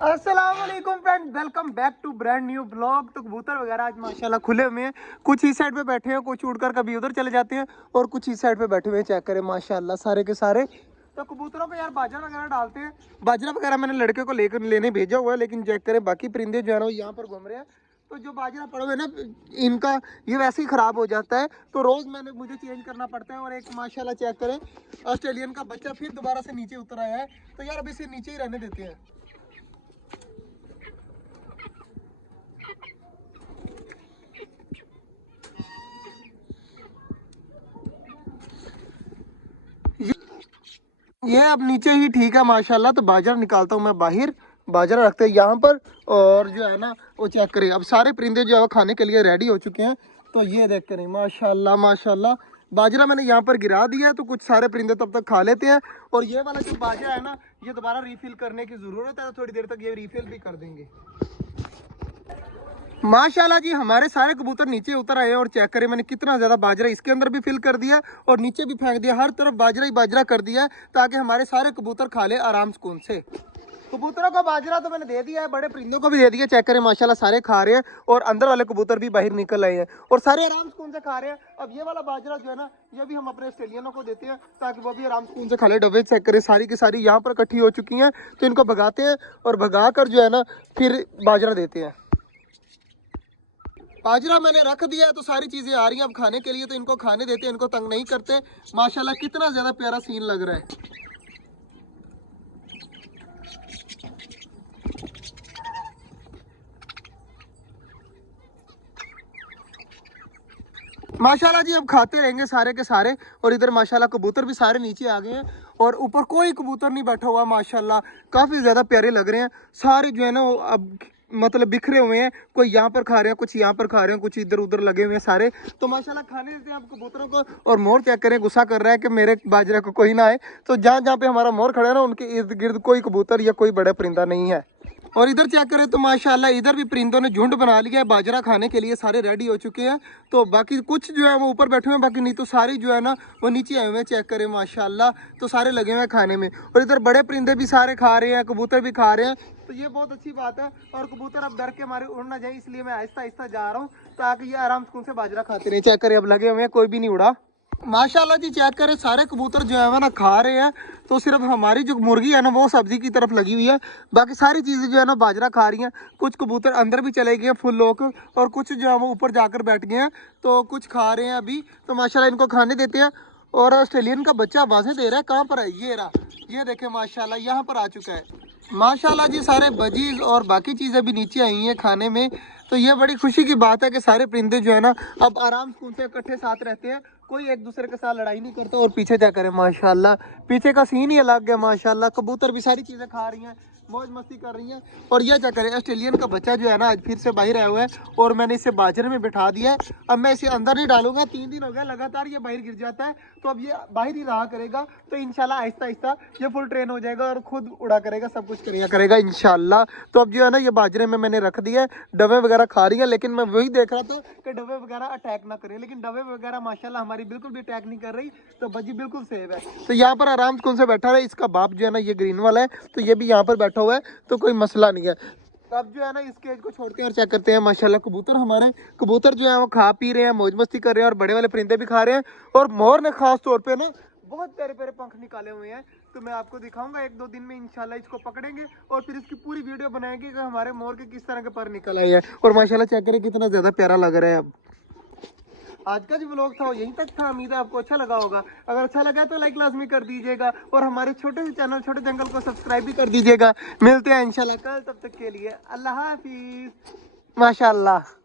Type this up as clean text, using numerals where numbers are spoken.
अस्सलाम वालेकुम friend, welcome back to brand new blog. तो कबूतर वगैरह आज माशाल्लाह खुले हुए हैं। कुछ इस साइड पे बैठे हैं, कुछ उड़कर कभी उधर चले जाते हैं और कुछ इस साइड पे बैठे हुए हैं। चेक करें माशाल्लाह सारे के सारे। तो कबूतरों पे यार बाजरा वगैरह डालते हैं। बाजरा वगैरह मैंने लड़के को लेकर लेने भेजा हुआ है, लेकिन चेक करें बाकी परिंदे जो है ना वो यहाँ पर घूम रहे हैं। तो जो बाजरा पड़ा हुआ है ना, इनका ये वैसे ही ख़राब हो जाता है, तो रोज़ मुझे चेंज करना पड़ता है। और एक माशाल्लाह चेक करें ऑस्ट्रेलियन का बच्चा फिर दोबारा से नीचे उतर आया है। तो यार अभी इसे नीचे ही रहने देते हैं। ये अब नीचे ही ठीक है माशाल्लाह। तो बाजरा निकालता हूँ मैं बाहर। बाजरा रखते हैं यहाँ पर। और जो है ना वो चेक करें, अब सारे परिंदे जो है वो खाने के लिए रेडी हो चुके हैं। तो ये देख करें माशाल्लाह माशाल्लाह। बाजरा मैंने यहाँ पर गिरा दिया है, तो कुछ सारे परिंदे तब तक खा लेते हैं। और ये वाला जो बाजरा है ना, ये दोबारा रिफिल करने की ज़रूरत है, तो थोड़ी देर तक ये रिफिल भी कर देंगे। माशाल्लाह जी, हमारे सारे कबूतर नीचे उतर आए हैं। और चेक करें मैंने कितना ज़्यादा बाजरा इसके अंदर भी फिल कर दिया और नीचे भी फेंक दिया। हर तरफ बाजरा ही बाजरा कर दिया है, ताकि हमारे सारे कबूतर खा ले आराम सुकून से। कबूतरों को बाजरा तो मैंने दे दिया है, बड़े परिंदों को भी दे दिया। चेक करें माशाल्लाह सारे खा रहे हैं और अंदर वाले कबूतर भी बाहर निकल आए हैं और सारे आराम सुकून से खा रहे हैं। अब ये वाला बाजरा जो है ना, ये भी हम अपने ऑस्ट्रेलियनों को देते हैं, ताकि वो भी आराम सुकून से खा ले। डब्बे चेक करें सारी की सारी यहाँ पर इकट्ठी हो चुकी हैं। तो इनको भगाते हैं और भगा कर जो है ना फिर बाजरा देते हैं। बाजरा मैंने रख दिया है, तो सारी चीज़ें आ रही हैं अब खाने के लिए। तो इनको खाने देते हैं, इनको तंग नहीं करते। माशाल्लाह कितना ज़्यादा प्यारा सीन लग रहा है। माशाल्लाह जी, अब खाते रहेंगे सारे के सारे। और इधर माशाल्लाह कबूतर भी सारे नीचे आ गए हैं और ऊपर कोई कबूतर नहीं बैठा हुआ। माशाल्लाह काफ़ी ज़्यादा प्यारे लग रहे हैं सारे जो है ना, वो अब मतलब बिखरे हुए हैं। कोई यहाँ पर खा रहे हैं, कुछ यहाँ पर खा रहे हैं, कुछ इधर उधर लगे हुए हैं सारे। तो माशाल्लाह खाने देते हैं आप कबूतरों को। और मोर चेक करें, गुस्सा कर रहा है कि मेरे बाजरे को कोई ना आए। तो जहाँ जहाँ पे हमारा मोर खड़ा है ना, उनके इर्द गिर्द कोई कबूतर या कोई बड़ा परिंदा नहीं है। और इधर चेक करें तो माशाल्लाह इधर भी परिंदों ने झुंड बना लिया है, बाजरा खाने के लिए सारे रेडी हो चुके हैं। तो बाकी कुछ जो है वो ऊपर बैठे हुए हैं, बाकी नहीं तो सारे जो है ना वो नीचे आए हुए हैं। चेक करें माशाल्लाह, तो सारे लगे हुए हैं खाने में। और इधर बड़े परिंदे भी सारे खा रहे हैं, कबूतर भी खा रहे हैं। तो ये बहुत अच्छी बात है। और कबूतर अब डर के मारे उड़ ना जाए, इसलिए मैं आहिस्ता आहिस्ता जा रहा हूँ, ताकि ये आराम सुकून से बाजरा खाते रहे। चेक करें अब लगे हुए हैं, कोई भी नहीं उड़ा। माशाल्लाह जी, चेक करें सारे कबूतर जो है ना खा रहे हैं। तो सिर्फ हमारी जो मुर्गी है ना वो सब्जी की तरफ लगी हुई है, बाकी सारी चीज़ें जो है ना बाजरा खा रही हैं। कुछ कबूतर अंदर भी चले गए हैं फुल होकर, और कुछ जो है वो ऊपर जाकर बैठ गए हैं। तो कुछ खा रहे हैं अभी। तो माशाल्लाह इनको खाने देते हैं। और ऑस्ट्रेलियन का बच्चा आवाज़ें दे रहा है, कहाँ पर है? ये रहा, ये देखे माशाल्लाह यहाँ पर आ चुका है। माशाल्लाह जी, सारे बजीज और बाकी चीज़ें भी नीचे आई हैं खाने में। तो ये बड़ी खुशी की बात है कि सारे परिंदे जो है ना अब आराम से इकट्ठे साथ रहते हैं। कोई एक दूसरे के साथ लड़ाई नहीं करता। और पीछे क्या करें माशाल्लाह, पीछे का सीन ही अलग है माशाल्लाह। कबूतर भी सारी चीज़ें खा रही हैं, मौज मस्ती कर रही हैं। और ये क्या करें, ऑस्ट्रेलियन का बच्चा जो है ना आज फिर से बाहर आया हुआ है और मैंने इसे बाजरे में बिठा दिया है। अब मैं इसे अंदर नहीं डालूंगा, 3 दिन हो गया लगातार ये बाहर गिर जाता है। तो अब ये बाहर ही रहा करेगा। तो इंशाल्लाह आहिस्ता आहिस्ता ये फुल ट्रेन हो जाएगा और खुद उड़ा करेगा, सब कुछ करेगा इंशाल्लाह। तो अब जो है ना ये बाजरे में मैंने रख दिया है। डब्बे वगैरह खा रही है, लेकिन मैं वही देख रहा था कि डब्बे वगैरह अटैक ना करें, लेकिन डब्बे वगैरह माशाल्लाह हमारी बिल्कुल भी अटैक नहीं कर रही। तो बजी बिल्कुल सेफ है। तो यहाँ पर आराम से बैठा रहे। इसका बाप जो है ना ये ग्रीन वाला है, तो ये भी यहाँ पर बैठा हुआ है, तो कोई मसला नहीं है। तो अब जो है ना इस केज को छोड़ते हैं और चेक करते हैं। माशाल्लाह कबूतर हमारे कबूतर जो है वो खा पी रहे हैं, मौज मस्ती कर रहे हैं। और बड़े वाले परिंदे भी खा रहे हैं। और मोर ने खास तौर पे ना बहुत प्यारे प्यारे पंख निकाले हुए हैं। तो मैं आपको दिखाऊंगा 1-2 दिन में इंशाल्लाह इसको पकड़ेंगे और फिर इसकी पूरी वीडियो बनाएंगे कि हमारे मोर के किस तरह के पर निकल आए हैं। और माशाल्लाह चेक करें कितना ज़्यादा प्यारा लग रहा है। अब आज का जो व्लॉग था वो यहीं तक था। उम्मीद है आपको अच्छा लगा होगा। अगर अच्छा लगा तो लाइक लाजमी कर दीजिएगा और हमारे छोटे से चैनल छोटे जंगल को सब्सक्राइब भी कर दीजिएगा। मिलते हैं इंशाल्लाह कल, तब तक के लिए अल्लाह हाफिज। माशाल्लाह।